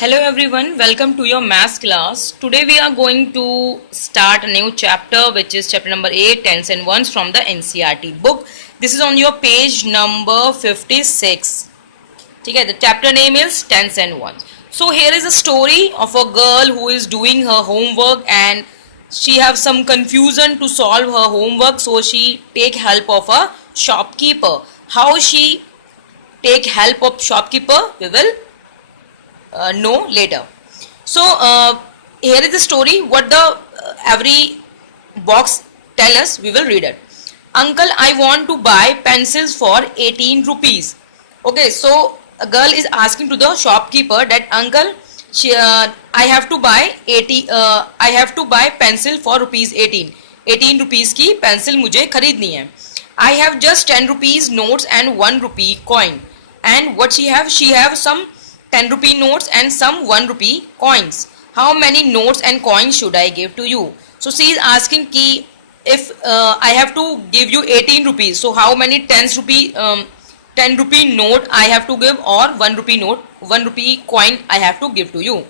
Hello everyone, welcome to your maths class. Today we are going to start a new chapter which is chapter number 8, tens and ones from the NCERT book. This is on your page number 56. Okay, the chapter name is tens and ones. So here is a story of a girl who is doing her homework and she have some confusion to solve her homework, so she take help of a shopkeeper. How she take help of shopkeeper we will know later. So here is the story. What the every box tell us, we will read it. Uncle, I want to buy pencils for 18 rupees. Okay, so a girl is asking to the shopkeeper that uncle, I have to buy 80. I have to buy pencil for rupees 18. 18 rupees की pencil मुझे खरीदनी है. I have just 10 rupees notes and 1 rupee coin. And what she have some 10 rupee notes and some 1 rupee coins. How many notes and coins should I give to you? So she is asking ki if I have to give you 18 rupees, so how many 10 rupee note I have to give, or 1 rupee note, 1 rupee coin I have to give to you.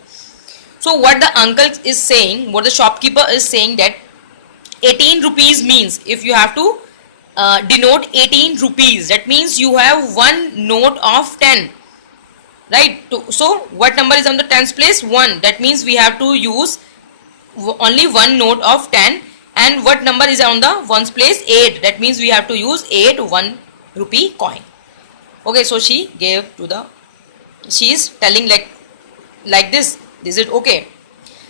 So what the uncle is saying, what the shopkeeper is saying, that 18 rupees means if you have to denote 18 rupees, that means you have one note of 10. Right, so what number is on the tens place? 1. That means we have to use only one note of 10. And what number is on the ones place? 8. That means we have to use 8 1 rupee coin. Okay, so she gave to the, she is telling like this. Is it okay?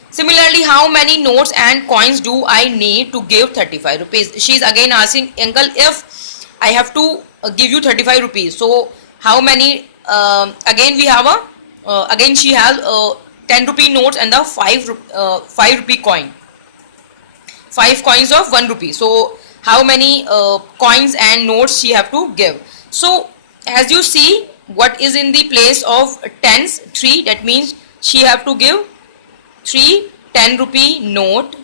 Similarly, how many notes and coins do I need to give 35 rupees? She is again asking, uncle, if I have to give you 35 rupees, so how many? Again we have a again she has 10 rupee notes and the 5 rupee coin, 5 coins of 1 rupee. So how many coins and notes she have to give? So as you see, what is in the place of tens? 3. That means she have to give 3 10 rupee note,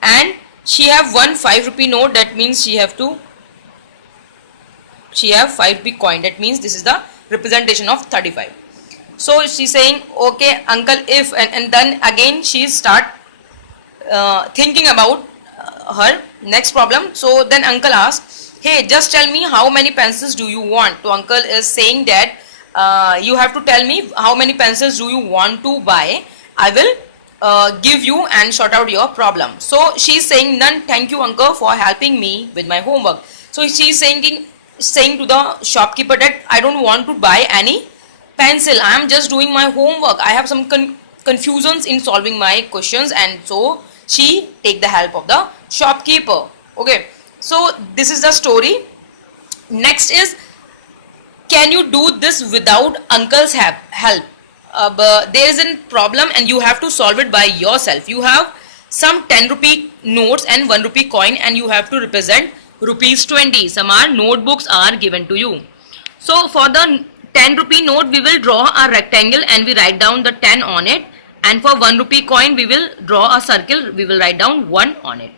and she have 1 5 rupee note. That means she have 5 rupee coin. That means this is the representation of 35. So she's saying, okay uncle, if, and then again she start thinking about her next problem. So then uncle asks, hey, just tell me how many pencils do you want? So uncle is saying that you have to tell me how many pencils do you want to buy. I will give you and sort out your problem. So she's saying, none, thank you uncle for helping me with my homework. So she's saying to the shopkeeper that I don't want to buy any pencil, I am just doing my homework, I have some confusions in solving my questions, and so she take the help of the shopkeeper. Okay, so this is the story. Next is, can you do this without uncle's help? There is a problem and you have to solve it by yourself. You have some 10 rupee notes and 1 rupee coin and you have to represent rupees 20. Some are notebooks are given to you. So for the 10 rupee note, we will draw a rectangle and we write down the 10 on it. And for 1 rupee coin, we will draw a circle, we will write down 1 on it.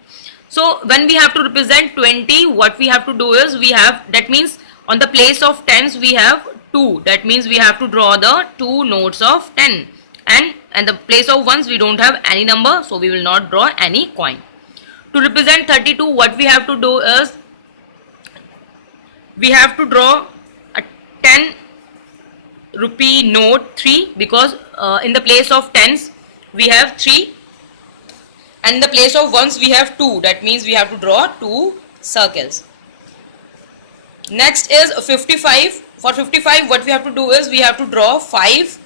So when we have to represent 20, what we have to do is, we have, that means on the place of tens we have 2. That means we have to draw the 2 notes of 10. And the place of ones we don't have any number, so we will not draw any coin. To represent 32, what we have to do is, we have to draw a 10 rupee note 3, because in the place of tens we have 3 and in the place of ones we have 2. That means we have to draw 2 circles. Next is 55. For 55, what we have to do is, we have to draw 5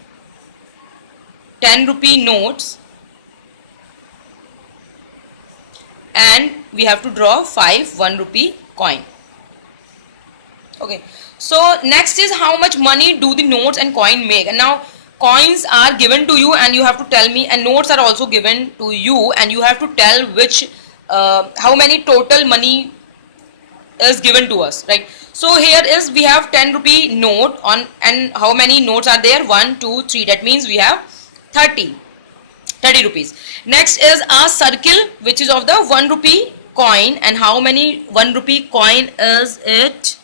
10 rupee notes and we have to draw 5 1 rupee coin. Okay, so next is, how much money do the notes and coin make? And now coins are given to you and you have to tell me, and notes are also given to you and you have to tell which how many total money is given to us, right? So here is, we have 10 rupee note on, and how many notes are there? 1 2 3. That means we have 30 rupees. Next is a circle which is of the 1 rupee coin, and how many 1 rupee coin is it?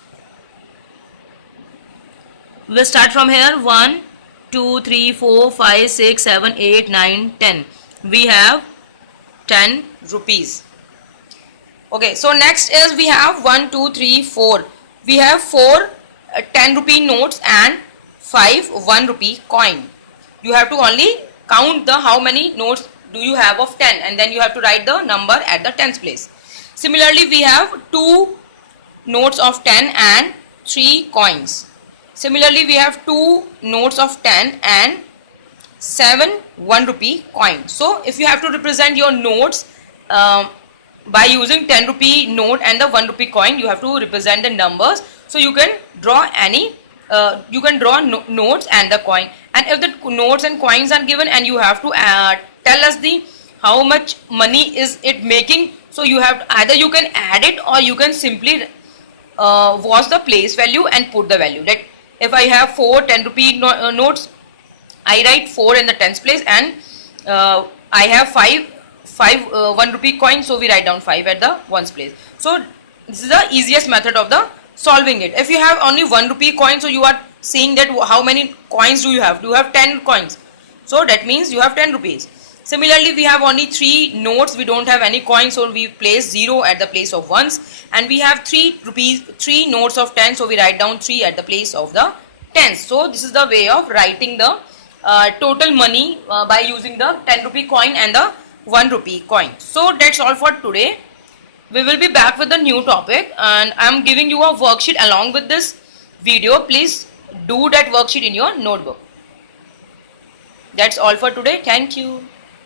We'll start from here. 1 2, 3, 4, 5, 6, 7, 8, 9, 10. We have 10 rupees. Okay, so next is we have 1, 2, 3, 4. We have 4 10 rupee notes and 5 1 rupee coin. You have to only count the how many notes do you have of 10, and then you have to write the number at the tens place. Similarly, we have 2 notes of 10 and 3 coins. Similarly, we have 2 notes of 10 and 7 1 rupee coin. So if you have to represent your notes by using 10 rupee note and the 1 rupee coin, you have to represent the numbers. So you can draw any notes and the coin, and if the notes and coins are given and you have to tell us the how much money is it making, so you have either you can add it or you can simply watch the place value and put the value. That if I have 4 10 rupee notes, I write 4 in the tens place, and I have 5 1 rupee coin, so we write down 5 at the ones place. So this is the easiest method of the solving it. If you have only 1 rupee coin, so you are saying that how many coins do you have? Do you have 10 coins? So that means you have 10 rupees. Similarly, we have only 3 notes, we don't have any coins, so we place 0 at the place of ones, and we have 3 notes of 10, so we write down 3 at the place of the tens. So this is the way of writing the total money by using the 10 rupee coin and the 1 rupee coin. So that's all for today. We will be back with a new topic, and I am giving you a worksheet along with this video. Please do that worksheet in your notebook. That's all for today. Thank you.